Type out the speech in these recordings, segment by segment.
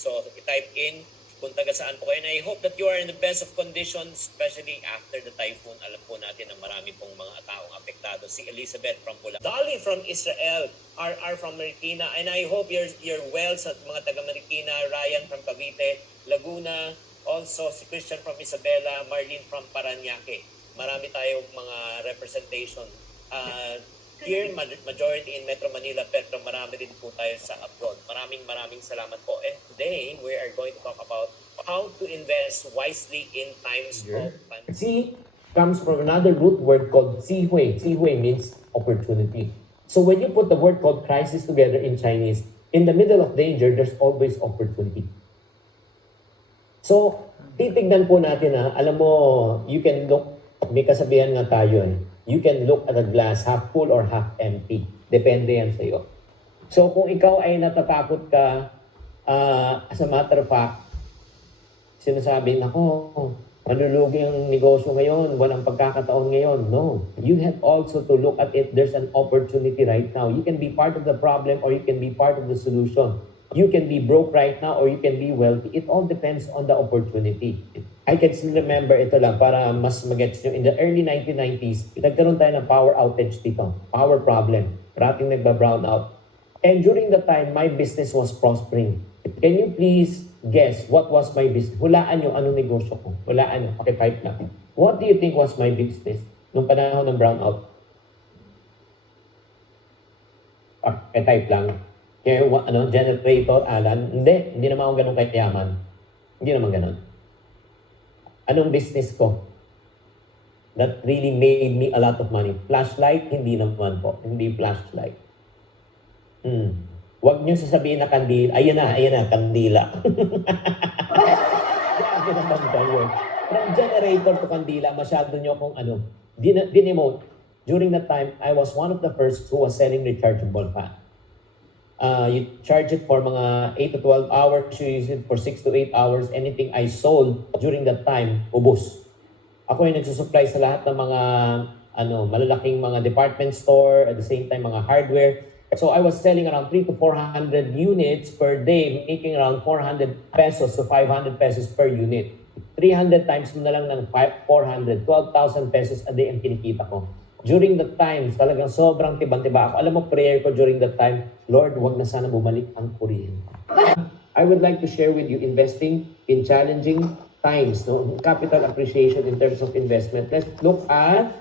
So, i-type in kung taga saan po kayo. And I hope that you are in the best of conditions, especially after the typhoon. Alam po natin na marami pong mga taong apektado. Si Elizabeth from Pula. Dolly from Israel. RR from Marikina. And I hope you're well sa mga taga Marikina. Ryan from Cavite, Laguna. Also, si Christian from Isabela. Marlene from Paranaque. Marami tayong mga representation. Here, majority in Metro Manila, pero marami din po tayo sa abroad. Maraming salamat po. And today, we are going to talk about how to invest wisely in times of pandemic. Si comes from another root word called zihui. Zihui means opportunity. So when you put the word called crisis together in Chinese, in the middle of danger, there's always opportunity. So, titignan po natin alam mo, you can look, may kasabihan nga tayo you can look at a glass half full or half empty. Depende yan sa'yo. So kung ikaw ay natatakot ka, as a matter of fact, sinasabi, nako, manulugi ang negosyo ngayon, walang pagkakataon ngayon. No. You have also to look at it. There's an opportunity right now. You can be part of the problem or you can be part of the solution. You can be broke right now or you can be wealthy. It all depends on the opportunity. I can still remember ito lang para mas magets nyo. In the early 1990s, nagkaroon tayo ng power outage dito. Power problem. Parating nagba-brown out. And during the time, my business was prospering. Can you please guess what was my business? Hulaan nyo anong negosyo ko. Hulaan nyo. Pakitype na. What do you think was my business nung panahon ng brownout? Pakitype lang. Kaya generator, Alan? Hindi naman ako ganun kayaman. Hindi naman ganun. Anong business ko that really made me a lot of money? Flashlight? Hindi naman po. Hindi flashlight. Huwag niyo sasabihin na kandila. Ayan na, kandila. Grabe naman ba yun? From generator to kandila, masyado niyo kung dinemote. During that time, I was one of the first who was selling rechargeable fan. You charge it for mga 8 to 12 hours, you use it for 6 to 8 hours. Anything I sold during that time, ubos. Ako yung nagsusupply sa lahat ng mga malalaking mga department store, at the same time mga hardware. So I was selling around 300 to 400 units per day, making around 400 pesos to 500 pesos per unit. 300 times mo na lang ng 400, 12,000 pesos a day ang kinikita ko. During that time, talagang sobrang tiba-tiba ako. Alam mo, prayer ko during that time, Lord, wag na sana bumalik ang kuryente. I would like to share with you investing in challenging times, capital appreciation in terms of investment. Let's look at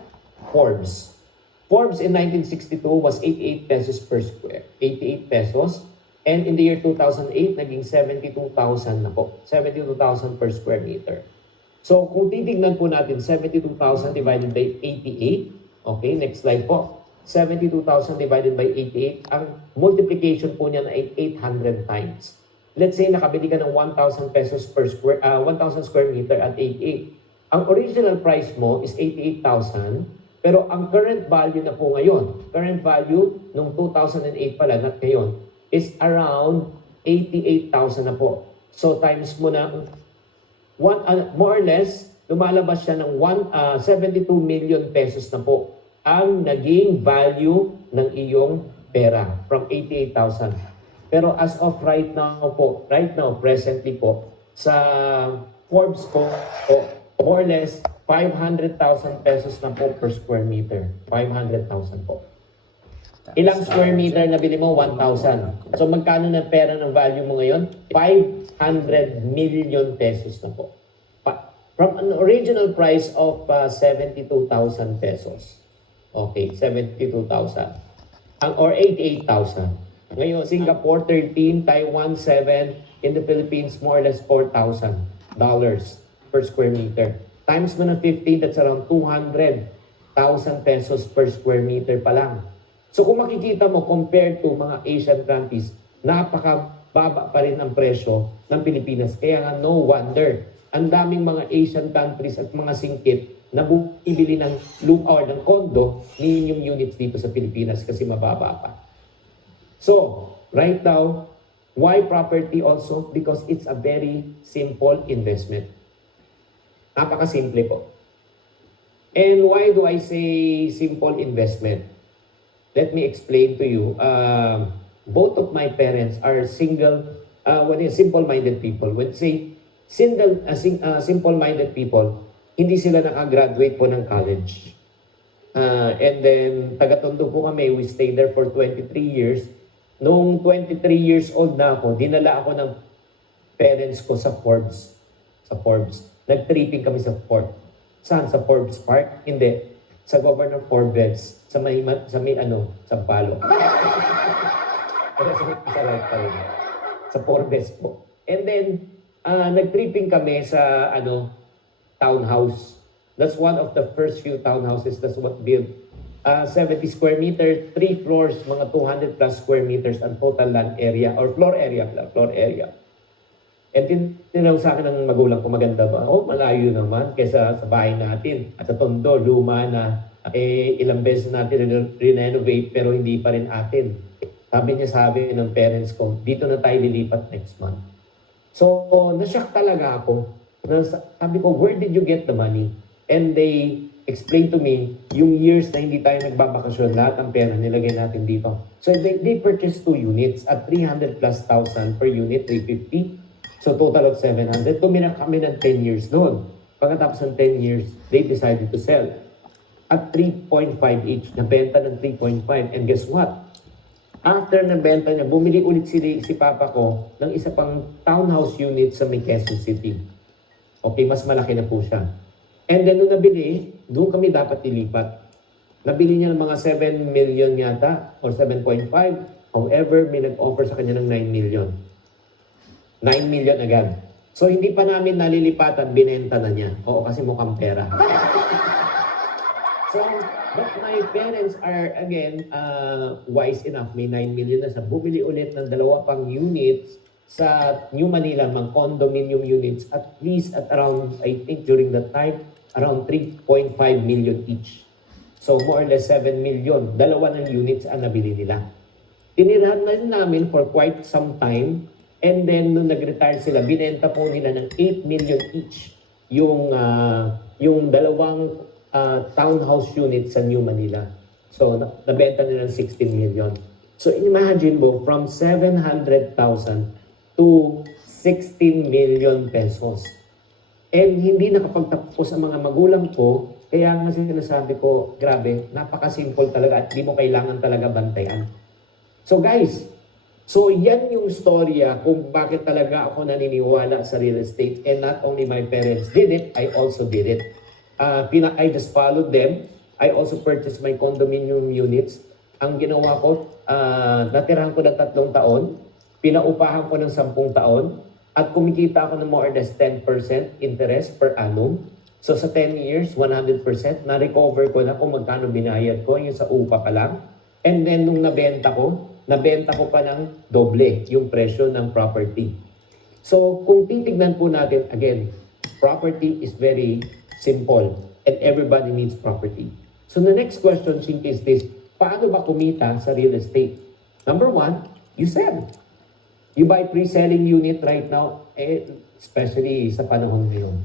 Forbes. Forbes in 1962 was 88 pesos per square. 88 pesos. And in the year 2008, naging 72,000 na po. 72,000 per square meter. So, kung titignan po natin, 72,000 divided by 88, okay, next slide po. 72,000 divided by 88. Ang multiplication po niya ay 800 times. Let's say nakabili ka ng 1,000 pesos per 1,000 square meter at 88. Ang original price mo is 88,000, pero ang current value na po ngayon, current value nung 2008 pala, not ngayon, is around 88,000 na po. So times mo na more or less, lumalabas siya ng 72 million pesos na po ang naging value ng iyong pera from 88,000. Pero as of right now, presently po, sa Forbes po, more or less 500,000 pesos na po per square meter. 500,000 po. Ilang square meter na bili mo? 1,000. So magkano na pera ng value mo ngayon? 500 million pesos na po. From an original price of 72,000 pesos. Okay, 72,000. Or 88,000. Ngayon, Singapore 13, Taiwan 7, in the Philippines more or less $4,000 per square meter. Times mo ng 15, that's around 200,000 pesos per square meter pa lang. So kung makikita mo, compared to mga Asian countries, napakababa pa rin ang presyo ng Pilipinas. Kaya nga, no wonder, ang daming mga Asian countries at mga singkit na bumibili ng lupa or ng kondo, yung units dito sa Pilipinas kasi mababa pa. So, right now, why property also? Because it's a very simple investment. Napakasimple po. And why do I say simple investment? Let me explain to you. Both of my parents are single when you simple-minded people, when say simple-minded people, hindi sila nakagraduate po ng college. And then, taga-Tondo po kami, we stayed there for 23 years. Noong 23 years old na ako, dinala ako ng parents ko sa Forbes. Sa Forbes. Nag-tripping kami sa Forbes. Saan? Sa Forbes Park? Hindi. Sa Governor Forbes. Sa may Sampalo. Sa right pa rin. Sa Forbes po. And then, nag-tripping kami sa townhouse. That's one of the first few townhouses that's what built. 70 square meters, 3 floors, mga 200 plus square meters ang total land area or floor area. And tinanong sa akin ng magulang ko, maganda ba? Oh, malayo naman kaysa sa bahay natin. At sa Tondo, luma na. Ilang beses natin renovate pero hindi pa rin atin. Sabi ng parents ko, dito na tayo lilipat next month. So, nashock talaga ako. Sabi ko, where did you get the money? And they explained to me, yung years na hindi tayo nagbabakasyon, lahat ng pera nilagay natin dito. So, they purchased 2 units at 300 plus thousand per unit, 350. So, total of 700. Tumira kami ng 10 years noon. Pagkatapos ng 10 years, they decided to sell. At 3.5 each. Nabenta ng 3.5. And guess what? After nabenta niya, bumili ulit si papa ko ng isa pang townhouse unit sa may Quezon City. Okay, mas malaki na po siya. And then nung nabili, doon kami dapat ilipat. Nabili niya ng mga 7 million yata or 7.5. However, may nag-offer sa kanya ng 9 million. 9 million agad. So hindi pa namin nalilipatan, binenta na niya. Oo, kasi mukhang pera. So, but my parents are, again, wise enough. May 9 million na sa bumili ulit ng 2 pang units sa New Manila, mga condominium units, at least at around, I think during that time, around 3.5 million each. So, more or less 7 million. 2 ng units ang nabili nila. Tinirahan na rin namin for quite some time. And then, nung nag-retire sila, binenta po nila ng 8 million each yung 2 townhouse unit sa New Manila. So, nabenta nila ng 16 million. So, imagine mo, from 700,000 to 16 million pesos. And hindi nakapagtapos ang mga magulang ko, kaya nga sinasabi ko, grabe, napaka-simple talaga at di mo kailangan talaga bantayan. So guys, yan yung storya kung bakit talaga ako naniniwala sa real estate. And not only my parents did it, I also did it. I just followed them. I also purchased my condominium units. Ang ginawa ko, natirahan ko ng 3 taon, pinaupahan ko ng 10 taon, at kumikita ako ng more or less 10% interest per annum. So sa 10 years, 100%, na-recover ko na kung magkano binayad ko, yung sa upa pa lang. And then nung nabenta ko pa ng doble yung presyo ng property. So kung titignan po natin, again, property is very simple and everybody needs property. So the next question, Chinkee, is this: paano ba kumita sa real estate? Number 1, you sell. You buy pre-selling unit right now, especially sa panahon ngayon.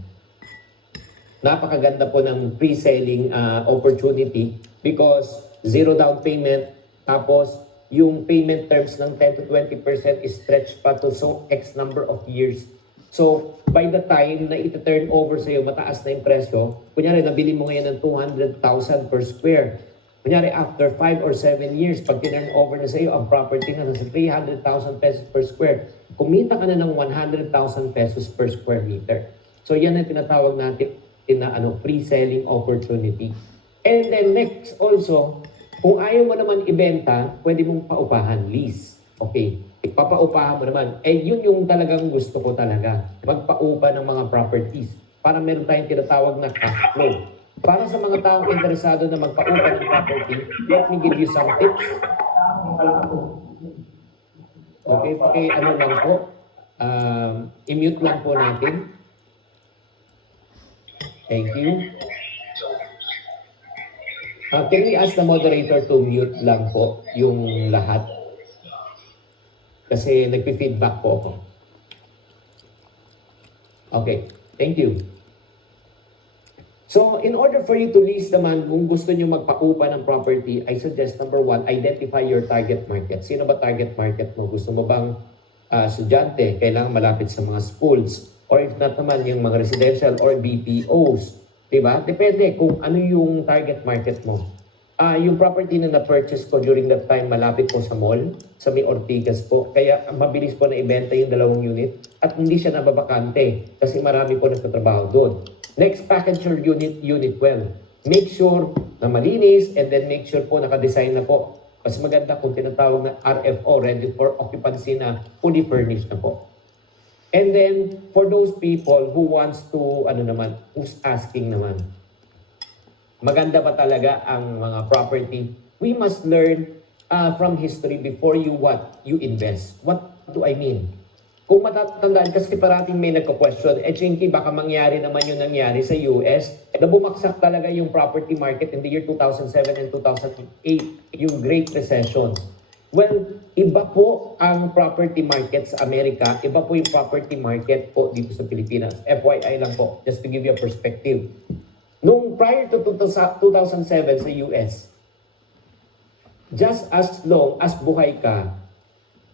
Napakaganda po ng pre-selling opportunity because 0 down payment, tapos yung payment terms ng 10 to 20% is stretched pa to X number of years. So, by the time na iti-turn over sa'yo, mataas na yung presyo, kunyari, nabili mo ngayon ng 200,000 per square. Kunyari, after 5 or 7 years, pag tinurn over na sa'yo, ang property na nasa 300,000 pesos per square, kumita ka na ng 100,000 pesos per square meter. So, yan ang tinatawag natin na pre-selling opportunity. And then next also, kung ayaw mo naman ibenta, pwede mong paupahan, lease. Okay. Ipapaupahan mo naman. Yun yung talagang gusto ko talaga. Magpaupa ng mga properties. Para meron tayong tinatawag na cash flow. Para sa mga taong interesado na magpaupa ng property, let me give you some tips. Okay, lang po. I-mute lang po natin. Thank you. Can we ask the moderator to mute lang po yung lahat? Kasi nagpi-feedback po ako. Okay, thank you. So, in order for you to lease naman, kung gusto nyo magpaupa ng property, I suggest number 1, identify your target market. Sino ba target market mo? Gusto mo bang estudyante, kailangan malapit sa mga schools. Or if not naman, yung mga residential or BPOs. Diba? Depende kung ano yung target market mo. Yung property na na-purchase ko during that time, malapit po sa mall, sa may Ortigas po. Kaya mabilis po na ibenta yung 2 unit at hindi siya nababakante kasi marami po nagtatrabaho doon. Next, package your unit well. Make sure na malinis and then make sure po nakadesign na po. Mas maganda kung tinatawag na RFO, ready for occupancy na fully furnished na po. And then, for those people who wants to, who's asking naman, maganda ba talaga ang mga property? We must learn from history before you invest. What do I mean? Kung matatandaan, kasi parating may nagko-question, Chinkee, baka mangyari naman yung nangyari sa US, na bumaksak talaga yung property market in the year 2007 and 2008, yung Great Recession. Well, iba po ang property market sa Amerika, iba po yung property market po dito sa Pilipinas. FYI lang po, just to give you a perspective. Nung prior to 2007 sa US, just as long as buhay ka,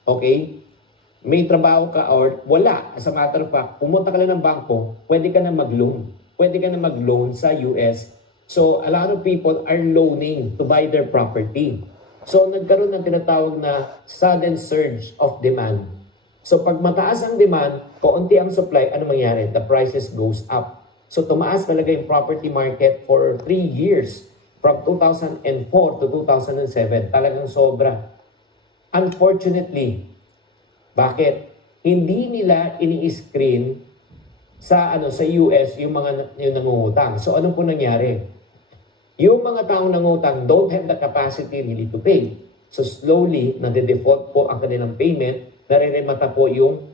okay, may trabaho ka or wala, as a matter of fact, pumunta ka lang ng bangko, pwede ka na mag-loan. Pwede ka na mag-loan sa US. So, a lot of people are loaning to buy their property. So, nagkaroon ng tinatawag na sudden surge of demand. So, pag mataas ang demand, kaunti ang supply, ano mangyari? The prices goes up. So, tumaas talaga yung property market for 3 years. From 2004 to 2007. Talagang sobra. Unfortunately, bakit? Hindi nila ini-screen sa US yung nangungutang. So, ano po nangyari? Yung mga taong nangutang don't have the capacity really to pay. So slowly, nade-default po ang kanilang payment, nariremata po yung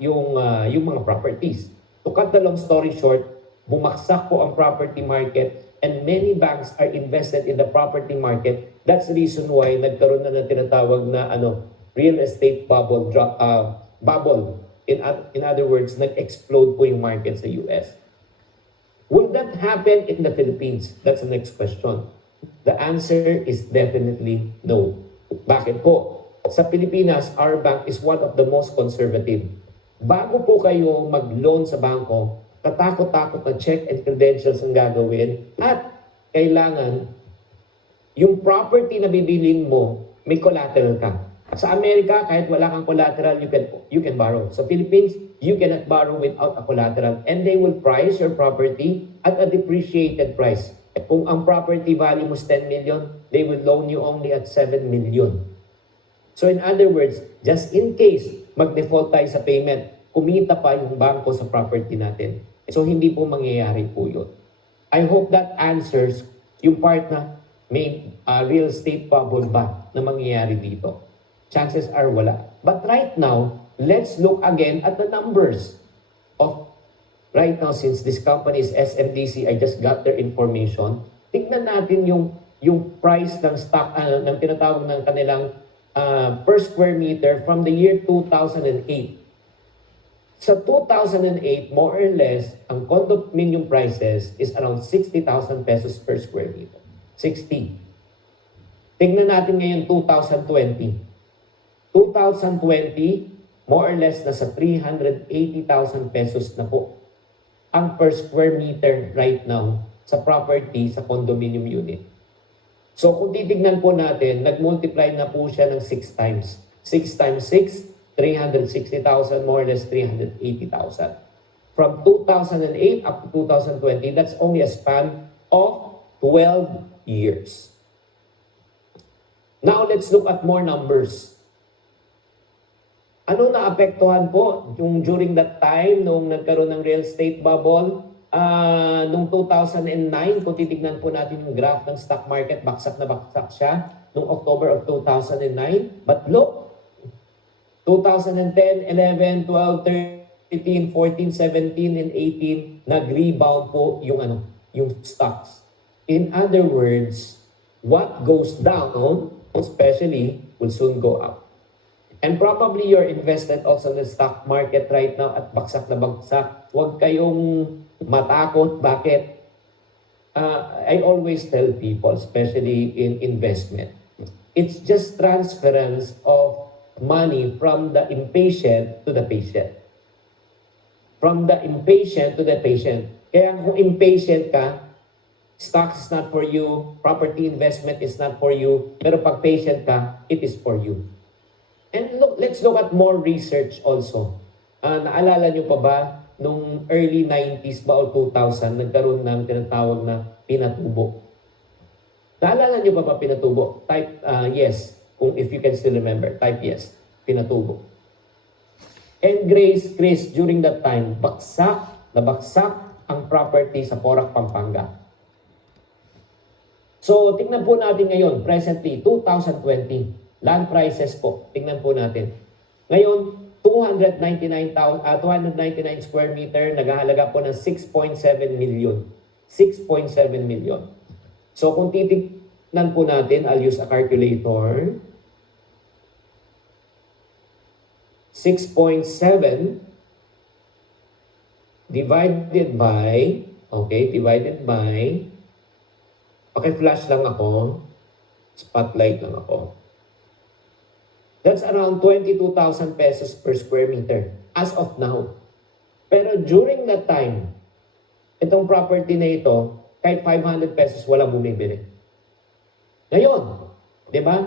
yung mga properties. To cut the long story short, bumagsak po ang property market and many banks are invested in the property market. That's the reason why nagkaroon na ng tinatawag na real estate bubble. In other words, nag-explode po yung market sa US. Will that happen in the Philippines? That's the next question. The answer is definitely no. Bakit po? Sa Pilipinas, our bank is one of the most conservative. Bago po kayo mag-loan sa bangko, katakot-takot na check and credentials ang gagawin at kailangan yung property na bibilin mo, may collateral ka. Sa Amerika, kahit wala kang collateral, you can borrow. Sa Philippines, you cannot borrow without a collateral. And they will price your property at a depreciated price. Kung ang property value mo is 10 million, they will loan you only at 7 million. So in other words, just in case mag-default tayo sa payment, kumita pa yung bangko sa property natin. So hindi po mangyayari po yun. I hope that answers yung part na may real estate bubble ba na mangyayari dito. Chances are wala. But right now, let's look again at the numbers of right now, since this company is SMDC, I just got their information. Tignan natin yung price ng stock, ng tinatawag ng kanilang per square meter from the year 2008. Sa 2008, more or less, ang condominium prices is around 60,000 pesos per square meter. 60. Tignan natin ngayon 2020. 2020, more or less, nasa 380,000 pesos na po ang per square meter right now sa property, sa condominium unit. So kung titignan po natin, nag-multiply na po siya ng 6 times. 6 times 6, 360,000, more or less 380,000. From 2008 up to 2020, that's only a span of 12 years. Now let's look at more numbers. Ano naapektuhan po yung during that time nung nagkaroon ng real estate bubble? Nung 2009, kung titignan po natin yung graph ng stock market, baksak na baksak siya nung October of 2009. But look, 2010, 11, 12, 13, 14, 17, and 18, nag-rebound po yung stocks. In other words, what goes down, especially, will soon go up. And probably you're invested also in the stock market right now at baksak na baksak. Huwag kayong matakot. Bakit? I always tell people, especially in investment, it's just transference of money from the impatient to the patient. From the impatient to the patient. Kaya kung impatient ka, stocks is not for you, property investment is not for you, pero pag patient ka, it is for you. And look, let's look at more research also. Naalala nyo pa ba, nung early 90s ba o 2000, nagkaroon ng tinatawag na pinatubo. Naalala nyo pa ba pinatubo? Type yes, if you can still remember. Type yes, pinatubo. And Grace, during that time, nabagsak ang property sa Porac, Pampanga. So, tingnan po natin ngayon, presently, 2020, land prices po, tingnan po natin. Ngayon, 299 square meter, naghahalaga po ng 6.7 million. 6.7 million. So, kung titignan po natin, I'll use a calculator. 6.7 divided by, flash lang ako, spotlight lang ako. That's around 22,000 pesos per square meter as of now. Pero during that time, itong property na ito, kahit 500 pesos, walang bumibili. Ngayon, di ba?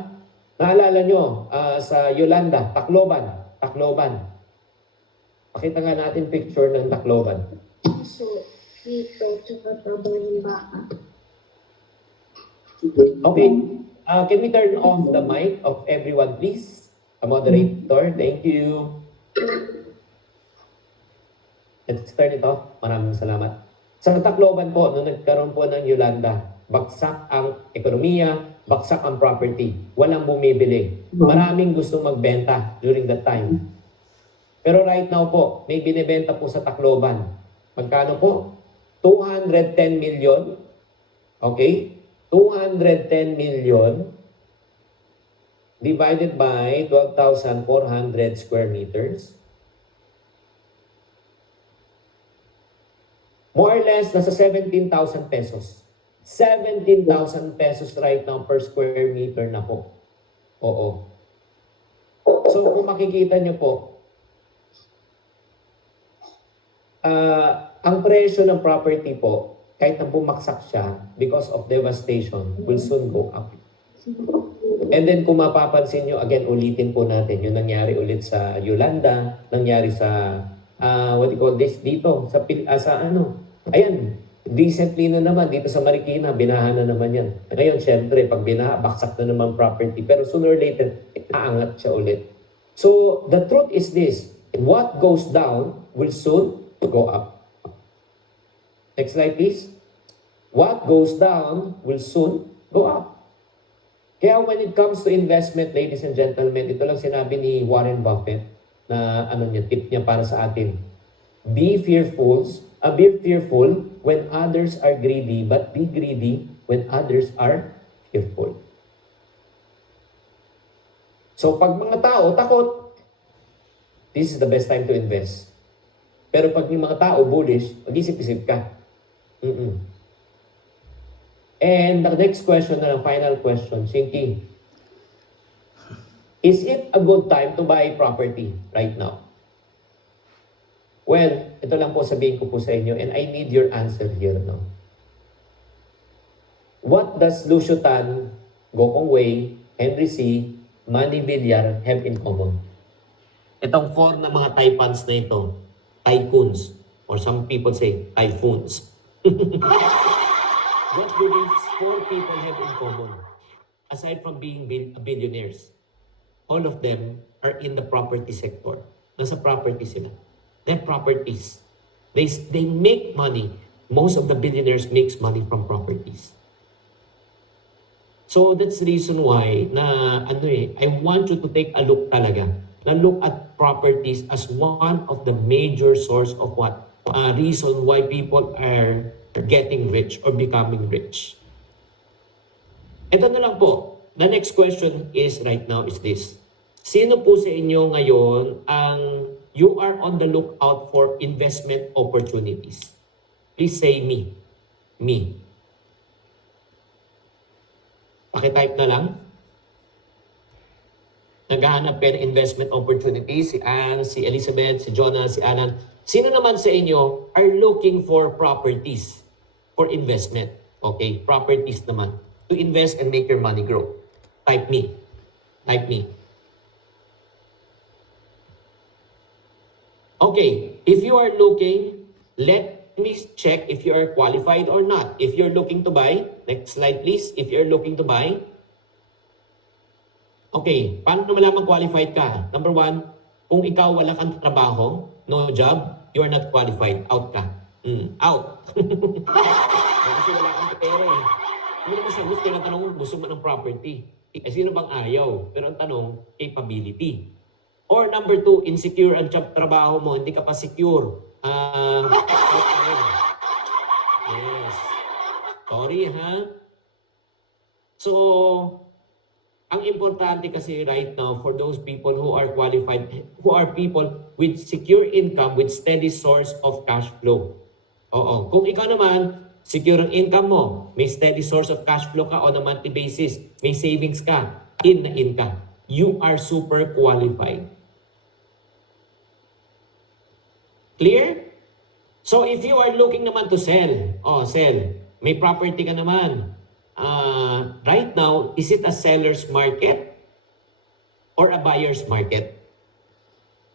Naalala nyo, sa Yolanda, Tacloban. Pakita nga natin picture ng Tacloban. So, dito, tsaka tabang yung baka. Okay, can we turn off the mic of everyone, please? A moderator, thank you. Let's turn it off. Maraming salamat. Sa Tacloban po, nung nagkaroon po ng Yolanda, baksak ang ekonomiya, baksak ang property. Walang bumibili. Maraming gustong magbenta during that time. Pero right now po, may binibenta po sa Tacloban. Magkano po? 210 million. Okay? 210 million divided by 12,400 square meters. More or less, nasa 17,000 pesos. 17,000 pesos right now per square meter na po. Oo. So, kung makikita nyo po, ang presyo ng property po, kahit na bumaksak siya, because of devastation, will soon go up. And then kung mapapansin nyo, again, ulitin po natin, yung nangyari ulit sa Yolanda, nangyari sa, what do you call this, dito, ayan, recently na naman, dito sa Marikina, binahan na naman yan. Ngayon, syempre, pag binaha, baksak na naman property, pero sooner or later, aangat siya ulit. So, the truth is this, what goes down will soon go up. Next slide, please. What goes down will soon go up. Kaya when it comes to investment, ladies and gentlemen, ito lang sinabi ni Warren Buffett na tip niya para sa atin. Be fearful when others are greedy, but be greedy when others are fearful. So pag mga tao takot, this is the best time to invest. Pero pag yung mga tao bullish, mag-isip-isip ka. And the next question na lang, final question, Chinkee. Is it a good time to buy property right now? Well, ito lang po sabihin ko po sa inyo and I need your answer here now. What does Lucio Tan, Gokong Wei, Henry C., Manny Villar have in common? Itong four na mga typans na ito, tycoons, or some people say typhoons. What do these four people have in common? Aside from being billionaires, all of them are in the property sector. Nasa property sila. They're properties. They make money. Most of the billionaires makes money from properties. So that's the reason why I want you to take a look talaga. Na look at properties as one of the major source of reason why people are getting rich or becoming rich. Ito na lang po. The next question is right now is this. Sino po sa inyo ngayon ang you are on the lookout for investment opportunities? Please say me. Me. Pakitype na lang. Naghahanap kayo ng investment opportunities, si Anne, si Elizabeth, si Jonah, si Alan. Sino naman sa inyo are looking for properties for investment? Okay, properties naman. To invest and make your money grow. Type me. Type me. Okay, if you are looking, let me check if you are qualified or not. If you're looking to buy, next slide please. If you're looking to buy, okay, paano malaman qualified ka? Number one, kung ikaw wala kang trabaho, no job, you are not qualified. Out ka. Out. Kasi wala kang pera eh. Hindi naman sa gusto ng tanong, gusto mo ng property. Eh, sino bang ayaw? Pero ang tanong, capability. Or number two, insecure ang trabaho mo, hindi ka pa secure. Yes. Sorry ha. So, ang importante kasi right now for those people who are qualified, who are people with secure income, with steady source of cash flow. Oo. Kung ikaw naman, secure ang income mo, may steady source of cash flow ka on a monthly basis, may savings ka, in na income, you are super qualified. Clear? So if you are looking naman to sell, sell, may property ka naman, right now, is it a seller's market or a buyer's market?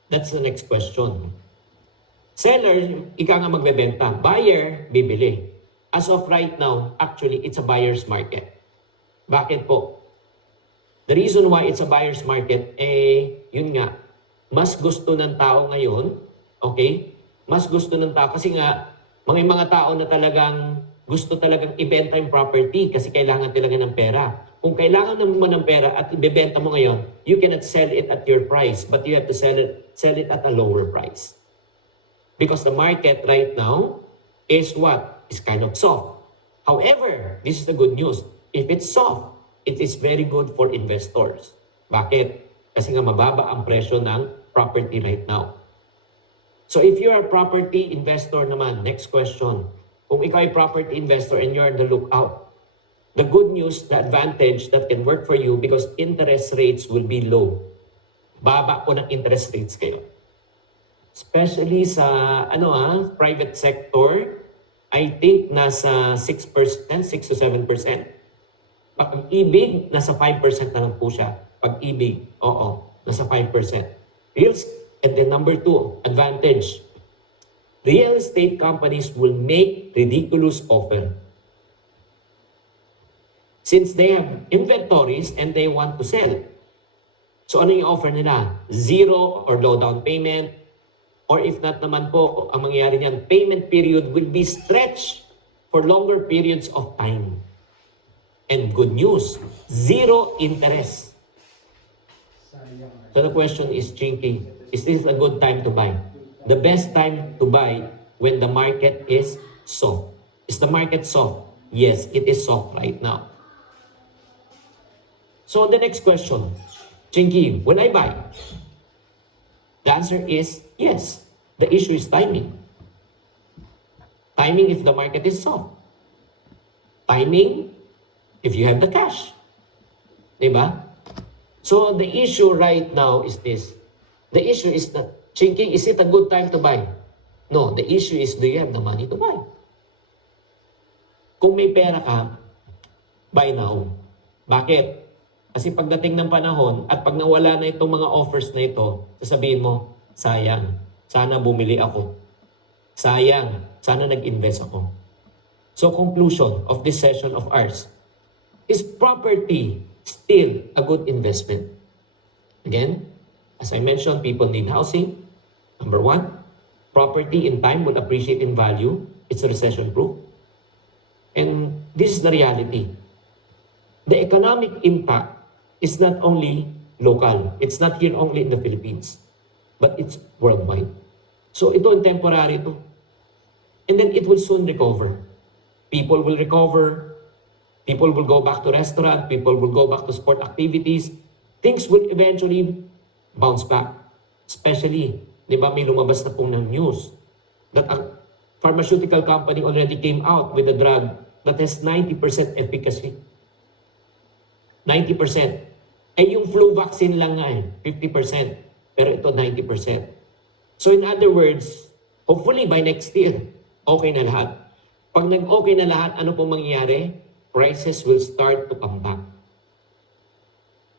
That's the next question. Seller, ika nga magbebenta. Buyer, bibili. As of right now, actually, it's a buyer's market. Bakit po? The reason why it's a buyer's market, yun nga, mas gusto ng tao ngayon, okay? Mas gusto ng tao, kasi nga, mga tao na talagang gusto talagang ibenta yung property kasi kailangan talaga ng pera. Kung kailangan mo ng pera at ibebenta mo ngayon, you cannot sell it at your price, but you have to sell it at a lower price. Because the market right now is what? Is kind of soft. However, this is the good news. If it's soft, it is very good for investors. Bakit? Kasi nga mababa ang presyo ng property right now. So if you are a property investor naman, next question. Kung ikaw ay property investor and you're on the lookout, the good news, the advantage that can work for you because interest rates will be low. Baba po ng interest rates kayo. Especially sa private sector, I think nasa 6%, 6 to 7%. Pag-ibig, nasa 5% na lang po siya. Pag-ibig, nasa 5%. And then number two, advantage. Real estate companies will make ridiculous offer. Since they have inventories and they want to sell. So ano yung offer nila? Zero or low down payment. Or if not naman po, ang mangyayari niyan, payment period will be stretched for longer periods of time. And good news, zero interest. So the question is, Chinkee, is this a good time to buy? The best time to buy when the market is soft. Is the market soft? Yes, it is soft right now. So the next question, Chinkee, when I buy? The answer is yes. The issue is timing. Timing if the market is soft. Timing if you have the cash. Diba? So the issue right now is this. The issue is that, Chinkee, is it a good time to buy? No, the issue is, do you have the money to buy? Kung may pera ka, buy now. Bakit? Kasi pagdating ng panahon at pag nawala na itong mga offers na ito, sasabihin mo, sayang, sana bumili ako. Sayang, sana nag-invest ako. So conclusion of this session of ours, is property still a good investment? Again, as I mentioned, people need housing. Number one, property in time will appreciate in value. It's recession-proof. And this is the reality. The economic impact is not only local. It's not here only in the Philippines. But it's worldwide. So ito yung temporary ito. And then it will soon recover. People will recover. People will go back to restaurant. People will go back to sport activities. Things will eventually bounce back. Especially, di ba, may lumabas na pong ng news that a pharmaceutical company already came out with a drug that has 90% efficacy. 90%. Eh yung flu vaccine lang nga 50%. Pero ito 90%. So in other words, hopefully by next year, okay na lahat. Pag nag-okay na lahat, ano po mangyayari? Prices will start to come back.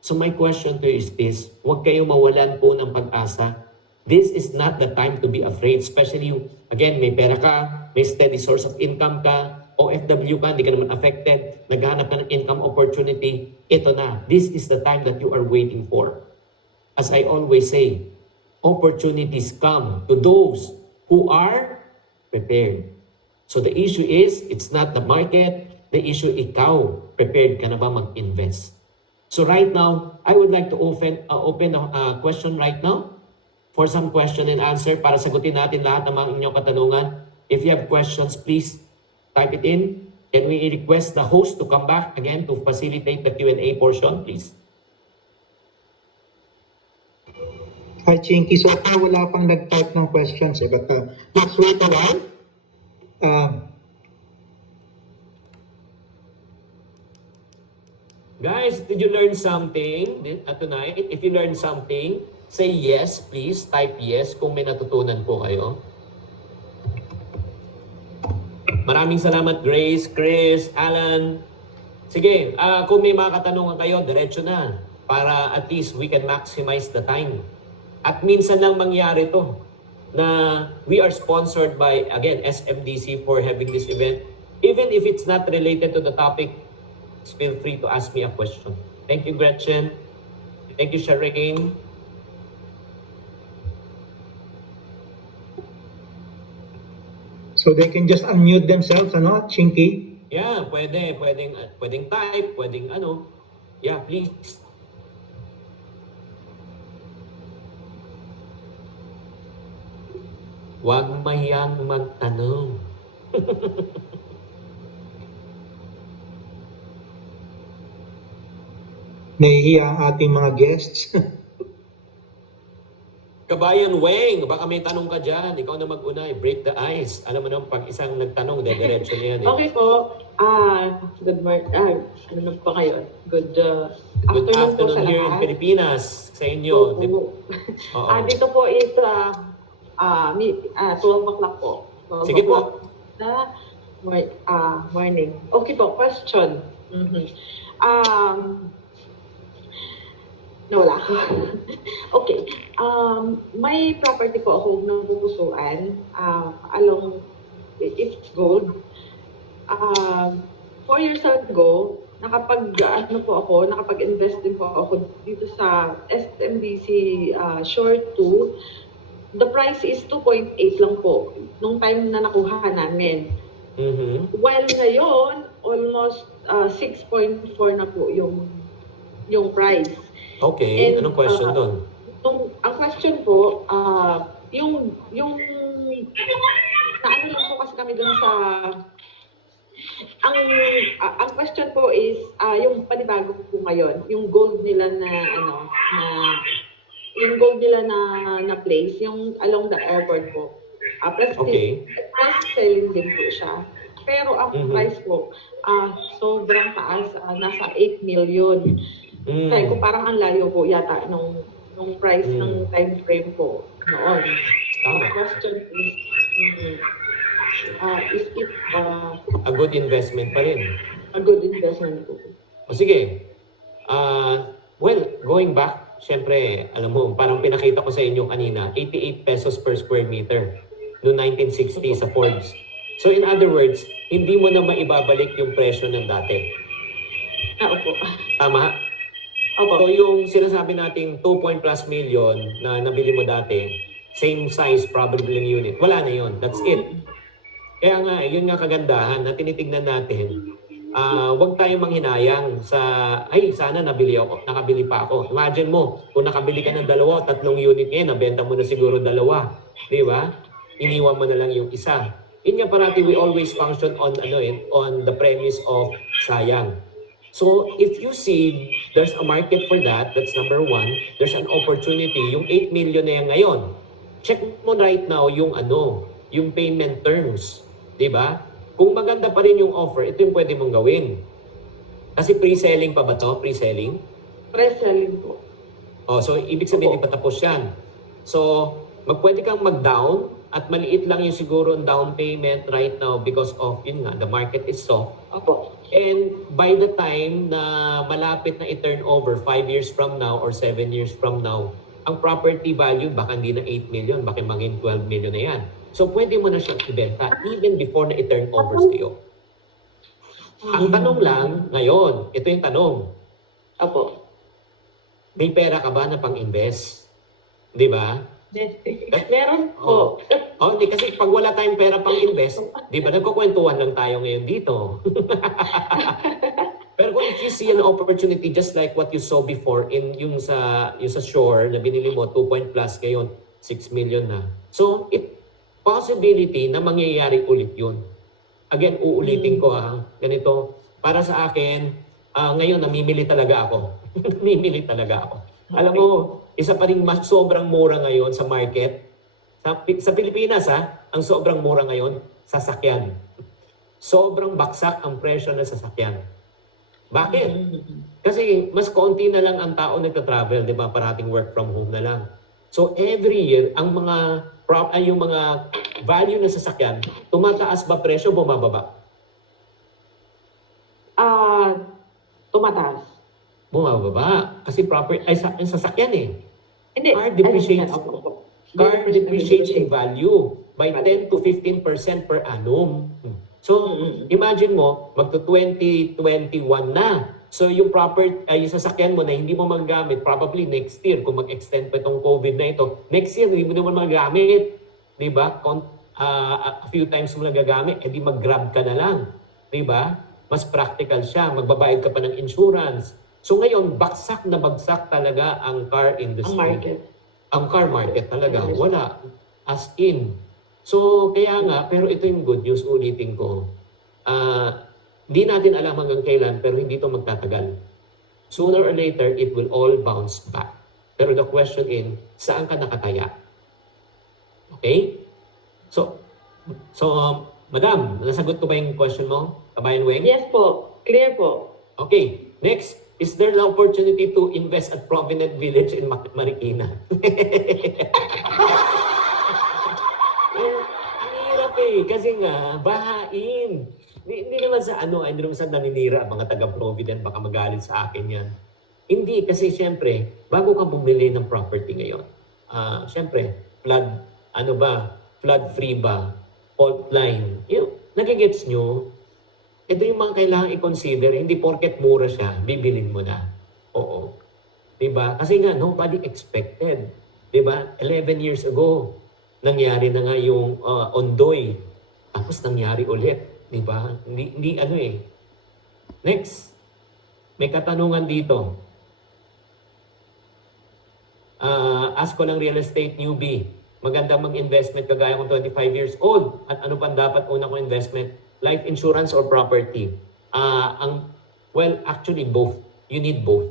So my question to you is this, huwag kayo mawalan po ng pag-asa. This is not the time to be afraid, especially you, again, may pera ka, may steady source of income ka, OFW ka, hindi ka naman affected, naghanap ka ng income opportunity, ito na. This is the time that you are waiting for. As I always say, opportunities come to those who are prepared. So the issue is, it's not the market, the issue ikaw, prepared ka na ba mag-invest? So right now, I would like to open a question right now for some question and answer para sagutin natin lahat ng mga inyong katanungan. If you have questions, please type it in. Can we request the host to come back again to facilitate the Q&A portion, please? Hi, Chinkee. So far, wala pang nag-type ng questions. But let's wait a while. Guys, did you learn something tonight? If you learned something, say yes, please. Type yes kung may natutunan po kayo. Maraming salamat, Grace, Chris, Alan. Sige, kung may mga katanungan kayo, diretso na. Para at least we can maximize the time. At minsan lang mangyari to na we are sponsored by, again, SMDC for having this event. Even if it's not related to the topic, feel free to ask me a question. Thank you, Gretchen. Thank you, Shireen. So they can just unmute themselves, ano, Chinkee? Yeah, pwedeng type, pwedeng ano. Yeah, please. Huwag mahiyang magtanong. Nahihiya ang ating mga guests. Kabayan Weng, baka may tanong ka dyan. Ikaw na mag-una, break the ice. Alam mo naman, pag isang nagtanong, diretso na yan. Okay po. Good morning. Ano na po kayo? Good Good afternoon po afternoon sa here in lahat. Pilipinas, sa inyo. Oo. Dito po is 12 o'clock po. 12 Sige po. o'clock na morning. Okay po, question. Nawala ako. Okay. May property po ako napupusuan along it's gold. 4 years ago, nakapag-invest din po ako dito sa SMDC Short 2. The price is 2.8 lang po nung time na nakuha namin. While ngayon, almost 6.4 na po yung price. Okay, And, anong question doon? Ang question po, yung naano lang po kasi kami doon sa ang question po is yung panibago po ngayon, yung gold nila na place, yung along the airport po. Plus selling din po siya. Pero ang price po, sobrang taas, nasa 8 million. Kaya ko parang ang layo po yata nung price ng time frame po noon. The question is it a good investment pa rin? A good investment po? O sige. Well, going back, syempre, alam mo, parang pinakita ko sa inyo kanina, 88 pesos per square meter noong 1960 sa Forbes. So in other words, hindi mo na maibabalik yung presyo ng dati. Opo. Tama? Opo. So yung sinasabi nating 2 plus million na nabili mo dati, same size probably yung unit, wala na yun. That's it. Kaya nga, yun nga kagandahan na tinitignan natin. Huwag tayong manghinayang sa, ay, sana nakabili pa ako. Imagine mo, kung nakabili ka ng 2 o 3 unit ngayon, nabenta mo na siguro 2. Di ba? Iniwan mo na lang yung isa. Yun nga parati, we always function on the premise of sayang. So, if you see there's a market for that, that's number 1. There's an opportunity. Yung 8 million na yan ngayon, check mo right now yung payment terms. Diba? Kung maganda pa rin yung offer, ito yung pwede mong gawin. Kasi pre-selling pa ba to? Pre-selling? Press selling po. Oh, so ibig sabihin, di pa tapos yan. So, pwede kang mag-down at maliit lang yung siguro ang down payment right now because of, yun nga, the market is soft. Opo. And by the time na malapit na i-turn over 5 years from now or 7 years from now, ang property value baka hindi na 8 million, baka maging 12 million na yan. So, pwede mo na siyang ibenta even before na i-turn over sa'yo. Ang tanong lang, ngayon, ito yung tanong. Opo. May pera ka ba na pang-invest? Di ba? Meron po. Hindi, kasi pag wala tayong pera pang-invest, di ba, nagkukwentuhan lang tayo ngayon dito. Pero kung if you see an opportunity just like what you saw before in yung sa shore na binili mo, 2 point plus, ngayon, 6 million na. So, possibility na mangyayari ulit yun. Again, uulitin ko ganito, para sa akin, ngayon, namimili talaga ako. Namimili talaga ako. Alam mo, isa pa rin mas sobrang mura ngayon sa market. Sa Pilipinas, ang sobrang mura ngayon, sasakyan. Sobrang baksak ang presyo ng sasakyan. Bakit? Kasi mas konti na lang ang tao nagta-travel, di ba? Parating work from home na lang. So every year, yung mga value ng sasakyan, tumataas ba presyo, bumababa? Tumataas. Bumababa. Kasi yung sasakyan eh. Hindi. Car depreciates in value by 10 to 15% per annum. So, imagine mo, magto-2021 na. So, yung sasakyan mo na hindi mo magagamit, probably next year, kung mag-extend pa itong COVID na ito, next year, hindi mo naman magagamit. Diba? A few times mo nagagamit, edi mag-grab ka na lang. Diba? Mas practical siya. Magbabayad ka pa ng insurance. So, ngayon, bagsak na bagsak talaga ang car industry. Ang market. Ang car market talaga, wala. As in. So, kaya nga, pero ito yung good news, ulitin ko. Hindi natin alam hanggang kailan, pero hindi ito magtatagal. Sooner or later, it will all bounce back. Pero the question is, saan ka nakataya? Okay? So, Madam, nasagot ko ba yung question mo, Kabayan Weng? Yes po. Clear po. Okay. Next, is there an opportunity to invest at Provident Village in Marikina? Ang hirap kasi nga, bahain. Hindi naman hindi naman sa naninira ang mga taga-Provident, baka magalit sa akin yan. Hindi, kasi syempre, bago ka bumili ng property ngayon, syempre, flood-free ba, fault line, nagigets nyo, ito yung mga kailangan i-consider, hindi porket mura siya, bibilin mo na. Oo. Diba? Kasi nga, nobody expected. Diba? 11 years ago, nangyari na nga yung Ondoy. Tapos nangyari ulit. Diba? Hindi Next. May katanungan dito. Ask ko ng real estate newbie. Maganda mag-investment kagaya kong 25 years old. At ano pa dapat una kong investment? Life insurance or property? Actually both. You need both.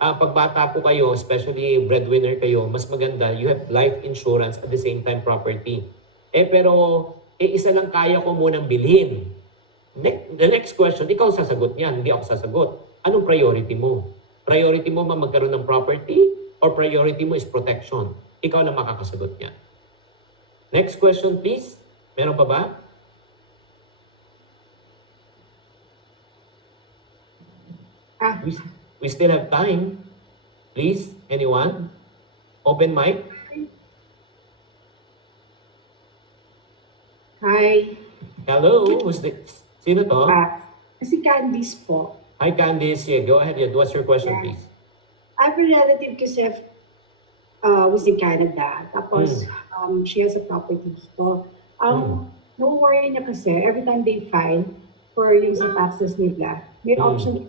Pag bata po kayo, especially breadwinner kayo, mas maganda, you have life insurance at the same time property. Pero isa lang kaya ko munang bilhin. The next question, ikaw sasagot niyan, hindi ako sasagot. Anong priority mo? Priority mo ba magkaroon ng property or priority mo is protection? Ikaw lang makakasagot niyan. Next question please. Meron pa ba? We still have time. Please, anyone? Open mic. Hi. Hello, sino to? Si Candice po. Hi Candice, go ahead. What's your question, please? I have a relative kasi was in Canada. Tapos, she has a property dito. No worry niya kasi, every time they file for yung sa taxes nila, may option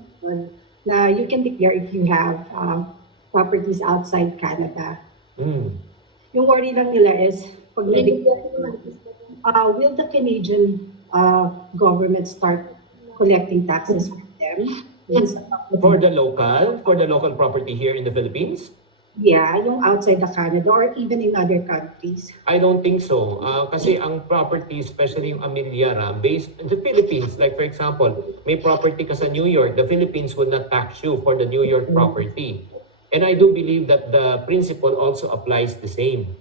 na you can declare if you have properties outside Canada. Yung worry lang nila is, pag will the Canadian government start collecting taxes from them? For the local property here in the Philippines? Yeah, yung outside the Canada or even in other countries. I don't think so. Kasi ang property, especially yung Amilyara, based in the Philippines, like for example, may property ka sa New York, the Philippines will not tax you for the New York property. And I do believe that the principle also applies the same.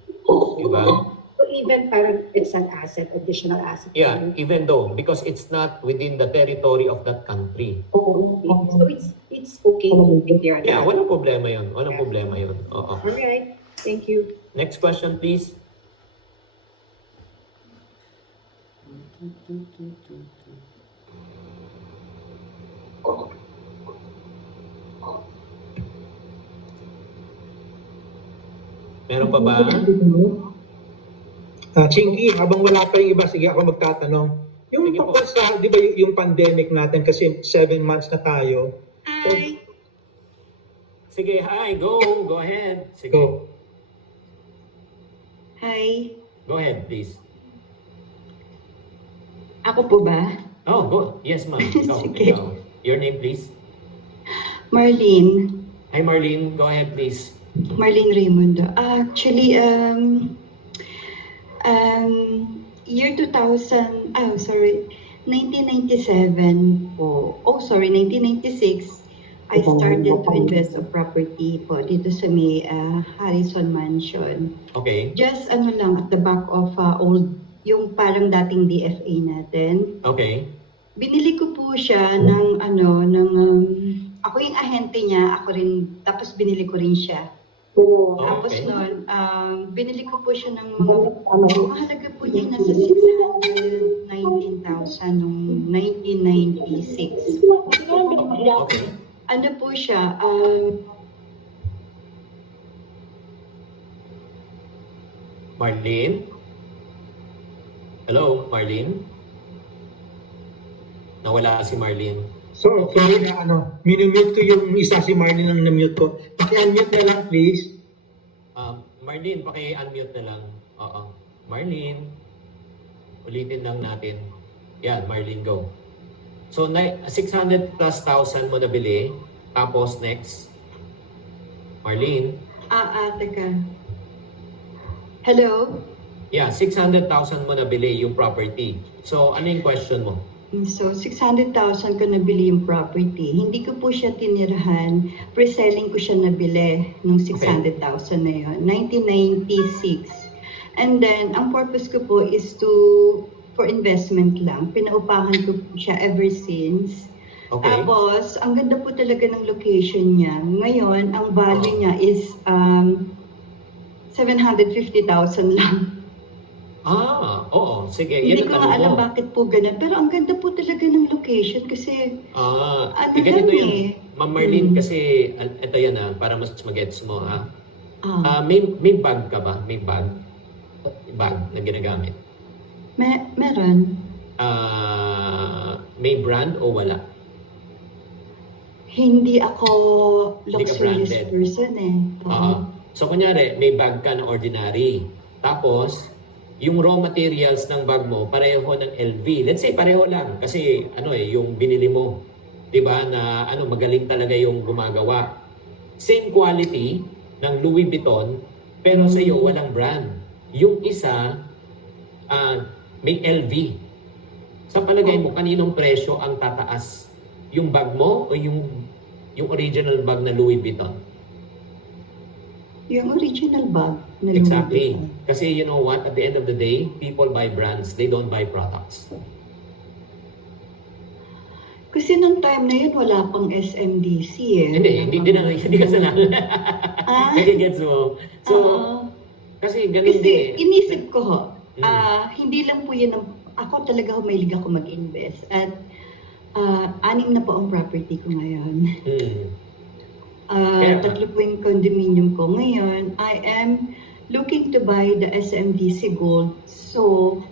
Diba? So even parang it's an asset, additional asset. Yeah, even though, because it's not within the territory of that country. So it's okay to declare Yeah, that. walang problema yun. Walang problema yun. Oo. Alright, thank you. Next question, please. Meron pa ba? Chinkee, habang wala pa yung iba, sige ako magtatanong. Yung Sige po. tungkol sa, di ba yung pandemic natin kasi 7 months na tayo. Hi. Sige, hi, go. Go ahead. Sige. So, Hi. Go ahead, please. Ako po ba? Oh, go. Yes, ma'am. Ikaw, Sige. ikaw. Your name, please. Marlene. Hi, Marlene. Go ahead, please. Marlene Raimundo. Actually, year 2000, 1997 po. 1996, I started to invest of property po dito sa may Harrison Mansion. Okay. Just lang at the back of old, yung parang dating DFA natin. Okay. Binili ko po siya ng ako yung ahente niya, ako rin, tapos binili ko rin siya. Tapos Okay. noon, binili ko po siya ng, ang halaga po niya nasa 619,000 noong 1996. Okay. Ano po siya, Marlene? Hello, Marlene? Nawala si Marlene. so sorry na minumute ko yung isa si Marlene ang na-mute ko. Paki-unmute na lang please. Marlene, paki-unmute na lang. Oo. Marlene, ulitin lang natin. Yan, Marlene, go. So, 600 plus thousand mo nabili. Tapos, next. Marlene. teka. Hello? Yeah, 600,000 mo nabili yung property. So, ano yung question mo? So, 600,000 ko nabili yung property. Hindi ko po siya tinirahan. Pre-selling ko siya nabili nung 600,000 na yun. 1996. And then, ang purpose ko po is for investment lang. Pinaupahan ko po siya ever since. Okay. Tapos, ang ganda po talaga ng location niya. Ngayon, ang value niya is 750,000 lang. Oo. Sige, Hindi yan ko ang nga tanong alam mo. bakit po ganun. Pero ang ganda po talaga ng location kasi Ganito yan. eh. Ma'am Marlene, kasi ito yan para mas magets mo ha. Ah, May bag ka ba? May bag? Bag na ginagamit? meron. May brand o wala? Hindi ako Hindi ka luxurious branded. person eh. So kunyari, may bag ka na ordinary. Tapos, yung raw materials ng bag mo, pareho ng LV. Let's say, pareho lang. Kasi, yung binili mo. Diba? Na, magaling talaga yung gumagawa. Same quality ng Louis Vuitton, pero sa iyo, walang brand. Yung isa, may LV. Sa palagay mo, kaninong presyo ang tataas? Yung bag mo o yung original bag na Louis Vuitton? Yung original bag. Na Exactly. Louis Vuitton. Kasi you know what? At the end of the day, people buy brands. They don't buy products. Kasi nung time na yun, wala pang SMDC eh. Hindi kasalanan. Nagigets mo. So, kasi ganun Kasi din eh. inisip ko ho, hindi lang po yun, ako talaga humilig ako mag-invest. At 6 na po ang property ko ngayon. Kaya ba? 3 po yung condominium ko ngayon. I am looking to buy the SMDC Gold. So,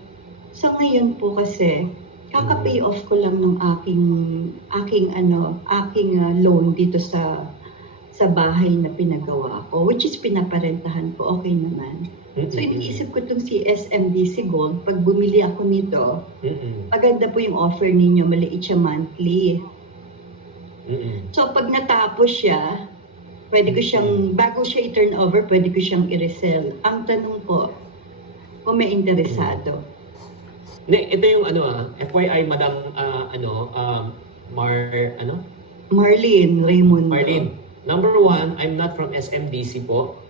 sa ngayon po kasi, kaka-pay off ko lang ng aking loan dito sa bahay na pinagawa ko, which is pinaparentahan ko, okay naman. So, iniisip ko itong si SMDC Gold, pag bumili ako nito, maganda po yung offer ninyo, maliit siya monthly. So, pag natapos siya, pwede ko siyang, bago siya i-turnover, pwede ko siyang i-resell. Ang tanong ko, kung may interesado. Ito yung FYI, Madam, Marlene Raimundo. Marlene. Number one, I'm not from SMDC po.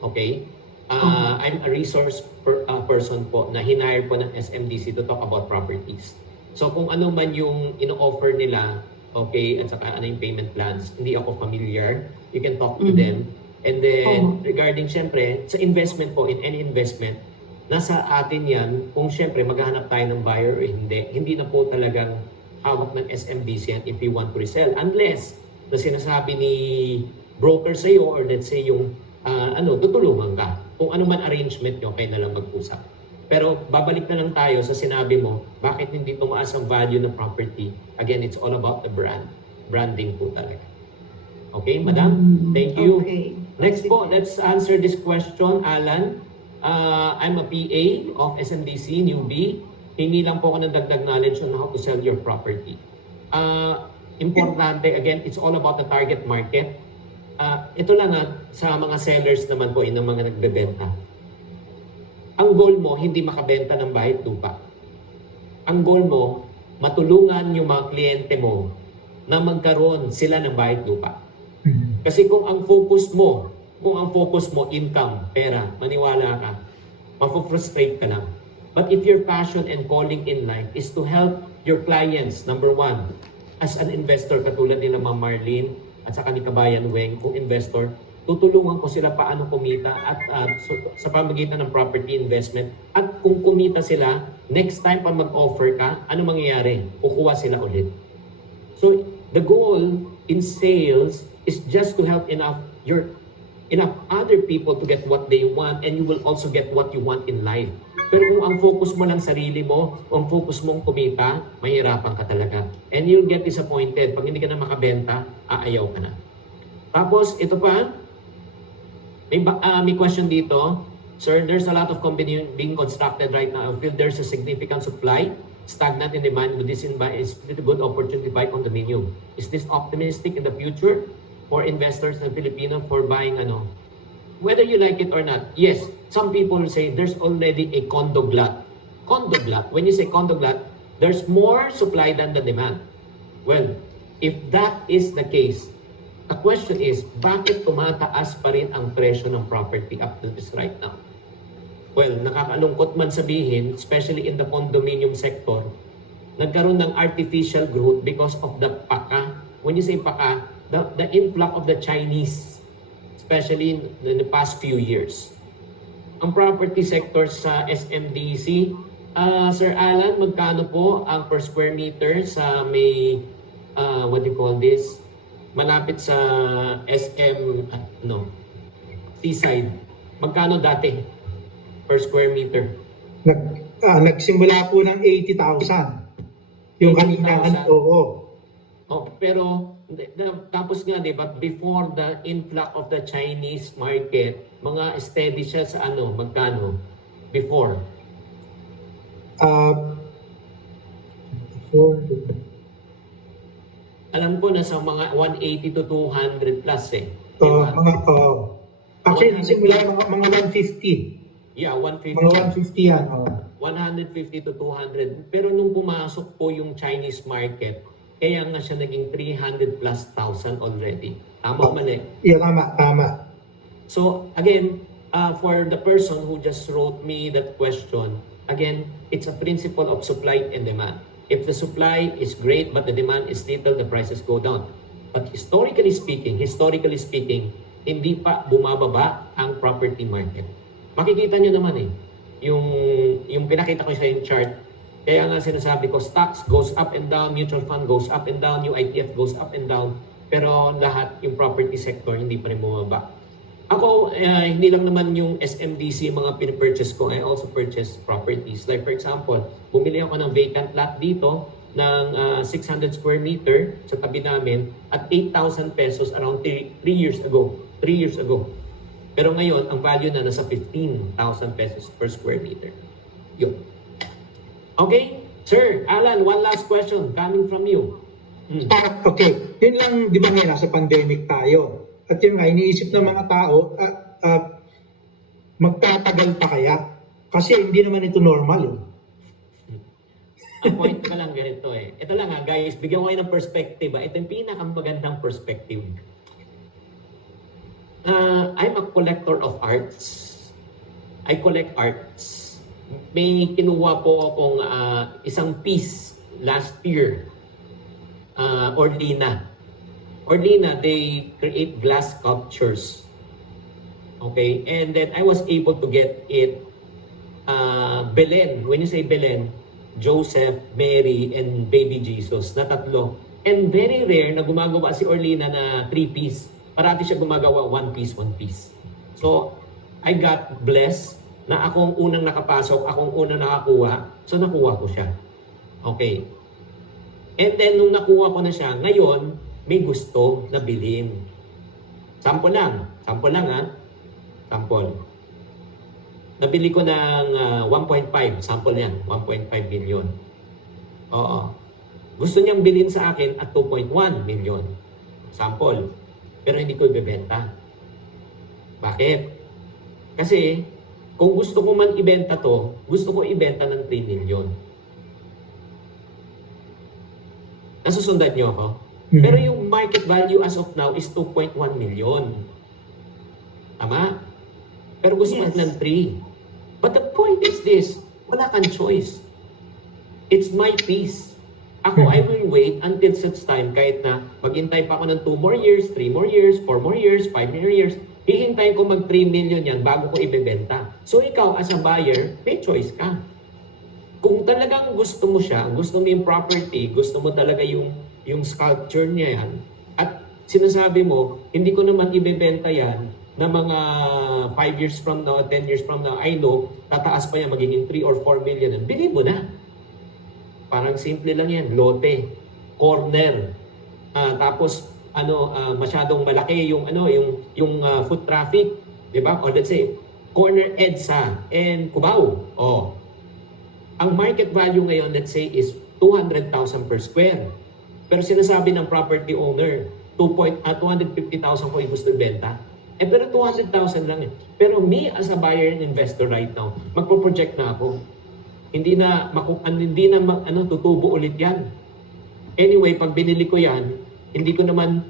Okay? I'm a resource person po na hinire po ng SMDC to talk about properties. So kung ano man yung ino-offer nila, okay, at saka ano yung payment plans, hindi ako familiar. You can talk to them. And then, regarding syempre, sa investment po, in any investment, nasa atin yan kung syempre maghahanap tayo ng buyer o hindi. Hindi na po talagang hawak ng SMDC yan if you want to resell. Unless na sinasabi ni broker sa iyo or let's say yung tutulungan ka. Kung ano man arrangement nyo, kayo na lang mag-usap. Pero babalik na lang tayo sa sinabi mo, bakit hindi tumaas ang value ng property? Again, it's all about the brand. Branding po talaga. Okay, Madam? Thank you. Okay. Next po, let's answer this question, Alan. I'm a PA of SMDC, newbie. Hingi lang po ako ng dagdag knowledge on how to sell your property. Importante, again, it's all about the target market. Ito lang sa mga sellers naman po, ng mga nagbebenta. Ang goal mo, hindi makabenta ng bahay at lupa. Ang goal mo, matulungan yung mga kliyente mo na magkaroon sila ng bahay at lupa. Kasi kung ang focus mo, income, pera, maniwala ka, mapofrustrate ka lang. But if your passion and calling in life is to help your clients, number one, as an investor, katulad nila Ma'am Marlene at saka ni Kabayan Weng, kung investor, tutulungan ko sila paano kumita at sa pamamagitan ng property investment. At kung kumita sila, next time pa mag-offer ka, ano mangyayari? Kukuha sila ulit. So, the goal in sales is just to help enough other people to get what they want, and you will also get what you want in life. Pero kung ang focus mo lang sarili mo, kung ang focus mong kumita, mahirapan ka talaga. And you'll get disappointed. Pag hindi ka na makabenta, aayaw ka na. Tapos, ito pa, may question dito. Sir, there's a lot of company being constructed right now. I feel there's a significant supply, stagnant in demand. With this is a good opportunity to buy condominium. Is this optimistic in the future for investors in Filipino for buying Whether you like it or not, yes, some people say there's already a condo glut. Condo glut, when you say condo glut, there's more supply than the demand. Well, if that is the case, the question is, bakit tumataas pa rin ang presyo ng property up to this right now? Well, nakakalungkot man sabihin, especially in the condominium sector, nagkaroon ng artificial growth because of the paka. When you say paka, the influx of the Chinese, especially in the past few years. Ang property sector sa SMDC, Sir Alan, magkano po ang per square meter sa may, what do you call this? Malapit sa Seaside. Magkano dati per square meter? Nagsimula po ng 80,000. Yung kanina, oo. Oh, pero tapos nga, di ba, before the influx of the Chinese market, mga steady siya sa magkano? Before? Alam ko na sa mga 180 to 200 plus diba? Actually, simula mga 150. Yeah, 150. Mga 150 yan. 150 to 200. Pero nung pumasok po yung Chinese market, kaya nga siya naging 300 plus thousand already. Tama o mali? Yeah, tama. So, again, for the person who just wrote me that question, again, it's a principle of supply and demand. If the supply is great but the demand is little, the prices go down. But historically speaking, hindi pa bumababa ang property market. Makikita nyo naman yung pinakita ko sa yung chart. Kaya nga sinasabi ko, stocks goes up and down, mutual fund goes up and down, yung ETF goes up and down, pero lahat yung property sector hindi pa rin bumaba. Ako, hindi lang naman yung SMDC mga pinipurchase ko, I also purchase properties. Like for example, bumili ako ng vacant lot dito ng 600 square meter sa tabi namin at 8,000 pesos around 3 years ago. 3 years ago. Pero ngayon, ang value na nasa 15,000 pesos per square meter. Yun. Okay, Sir Alan, one last question coming from you. Okay, yun lang, di ba ngayon, nasa pandemic tayo. At yun nga, iniisip ng mga tao, magtatagal pa kaya? Kasi hindi naman ito normal. Ang point ko lang ganito eh. Ito lang guys, bigyan ko kayo ng perspective. Ito yung pinakamagandang perspective. I'm a collector of arts. I collect arts. May kinuha po akong isang piece last year. Orlina. Orlina, they create glass sculptures. Okay? And then I was able to get it Belen. When you say Belen, Joseph, Mary, and Baby Jesus na tatlo. And very rare na gumagawa si Orlina na 3-piece. Parati siya gumagawa 1 piece, 1 piece. So, I got blessed na akong unang nakapasok, akong unang nakakuha. So, nakuha ko siya. Okay. And then, nung nakuha ko na siya, ngayon, may gusto na bilhin. Sample lang ha. Sample. Nabili ko ng 1.5, sample yan, 1.5 million. Oo. Gusto niyang bilhin sa akin at 2.1 million. Sample. Pero hindi ko ibebenta. Bakit? Kasi, kung gusto ko man ibenta to, gusto ko ibenta ng 3 million. Nasusundan niyo ako? Pero yung market value as of now is 2.1 million. Tama? Pero gusto mo ng 3. But the point is this, wala kang choice. It's my piece. Ako, I will wait until such time, kahit na maghintay pa ako ng 2 more years, 3 more years, 4 more years, 5 more years, hihintayin ko mag 3 million yan bago ko ibebenta. So ikaw, as a buyer, may choice ka. Kung talagang gusto mo siya, gusto mo yung property, gusto mo talaga yung sculpture niya yan, at sinasabi mo, hindi ko naman ibebenta yan, na mga 5 years from now, 10 years from now, I know, tataas pa yan, magiging 3 or 4 million. Bilhin mo na. Parang simple lang yan. Lote, corner, tapos masyadong malaki yung foot traffic, 'di ba? Or let's say corner EDSA and Cubao. Oh. Ang market value ngayon, let's say, is 200,000 per square. Pero sinasabi ng property owner, 250,000 ko gusto ibenta. Pero 200,000 lang eh. Pero me as a buyer and investor right now, magpo-project na ako. Hindi na tutubo ulit yan. Anyway, pag binili ko yan, hindi ko naman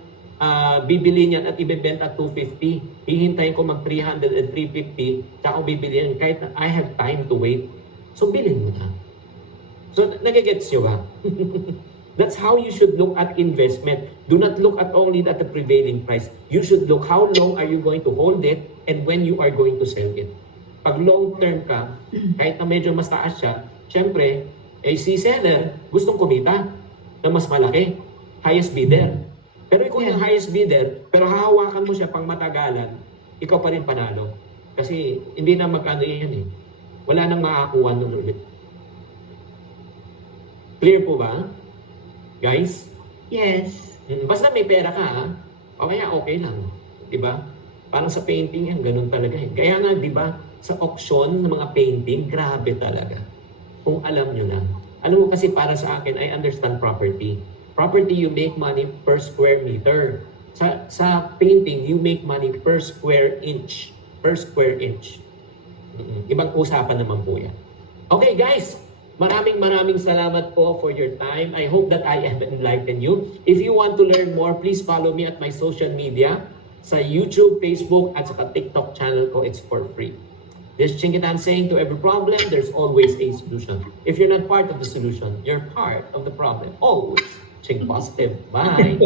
bibili niyan at ibebenta at 250. Hihintayin ko mag 300 and 350, tsaka ko bibili yan kahit I have time to wait. So, bilhin mo na. So, nagigets nyo ba? That's how you should look at investment. Do not look at only at the prevailing price. You should look how long are you going to hold it and when you are going to sell it. Pag long term ka, kahit na medyo mas taas siya, syempre, si seller gustong kumita na mas malaki. Highest bidder. Pero kung yung highest bidder, pero hahawakan mo siya pang matagalan, ikaw pa rin panalo. Kasi hindi na magkano yan eh. Wala nang makakuha nun ulit. Clear po ba? Guys? Yes. Basta may pera ka, ha? O kaya okay lang. Diba? Parang sa painting yan, ganun talaga eh. Kaya nga, diba, sa auction ng mga painting, grabe talaga. Kung alam nyo lang. Alam mo kasi para sa akin, I understand property. Property, you make money per square meter. Sa painting, you make money per square inch. Per square inch. Ibang usapan naman po yan. Okay guys, maraming salamat po for your time. I hope that I have enlightened you. If you want to learn more, please follow me at my social media. Sa YouTube, Facebook, at sa TikTok channel ko, it's for free. This Chinkee Tan saying to every problem, there's always a solution. If you're not part of the solution, you're part of the problem. Always. Think positive. Bye.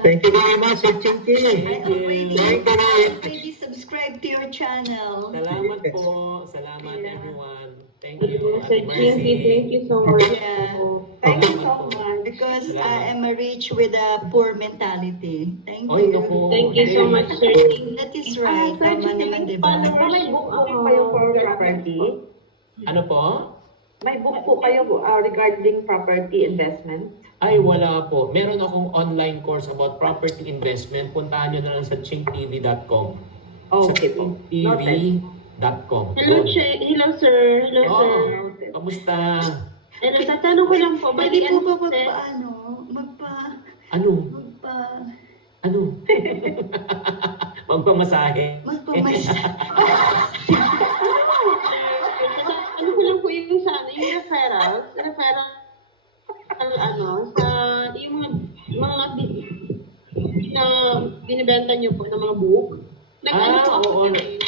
Thank you very much, Chinkee. Thank you. Already subscribe to your channel. Salamat po. Salamat everyone. Thank you. Sir Chinkee, thank you so much. Yeah. Thank you so much. Because I am a rich with a poor mentality. Thank Oy, you. naku. Thank you so much, Sir Chinkee. That is right. Sir Tama Chinkee, naman, di ba? may book po kayo for property? Ano po? May book po kayo regarding property investment? Ay, wala po. Meron akong online course about property investment. Puntahan nyo na lang sa chinktv.com. Okay sa po. chinktv.com. Hello, hello, sir. Hello, sir. Kamusta? Hello, tatanong ko lang po. Pwede po ba Ano? Ano? Magpamasahe. Magpamasa. Ano ko lang po yung sa yung referral sa yung mga na binibenta niyo po ng mga book. Nag-ano po ako Oo. dun eh.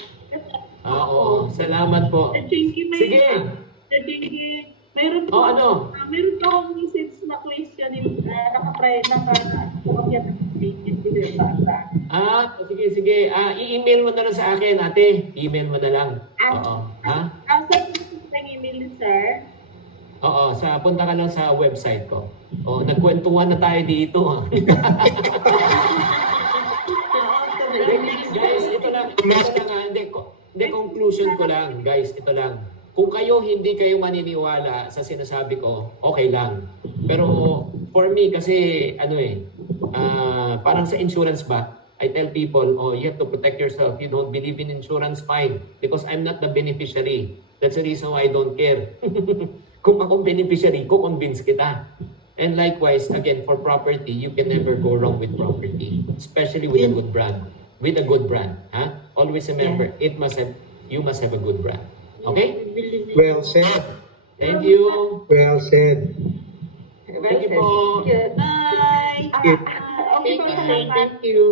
Oo. Salamat po. Chinkee, Sige. Chinkee, meron po, Ano? meron po akong message na question yung Sige. I-email mo na lang sa akin, ate. Email mo na lang. Oo. Ha? Saan po yung email ni sir? Oo, punta ka lang sa website ko. Oh, nagkwentuhan na tayo dito. Guys, ito lang hindi, conclusion ko lang, guys, ito lang. Kung hindi kayo maniniwala sa sinasabi ko, okay lang. Pero for me kasi parang sa insurance ba, I tell people, you have to protect yourself. You don't believe in insurance, fine. Because I'm not the beneficiary. That's the reason why I don't care. Kung akong beneficiary, convince kita. And likewise, again, for property, you can never go wrong with property, especially with a good brand. With a good brand, huh? Always remember, you must have a good brand. Okay? Well said. Thank you. Well said. Thank you po. Bye! Thank you. Thank you.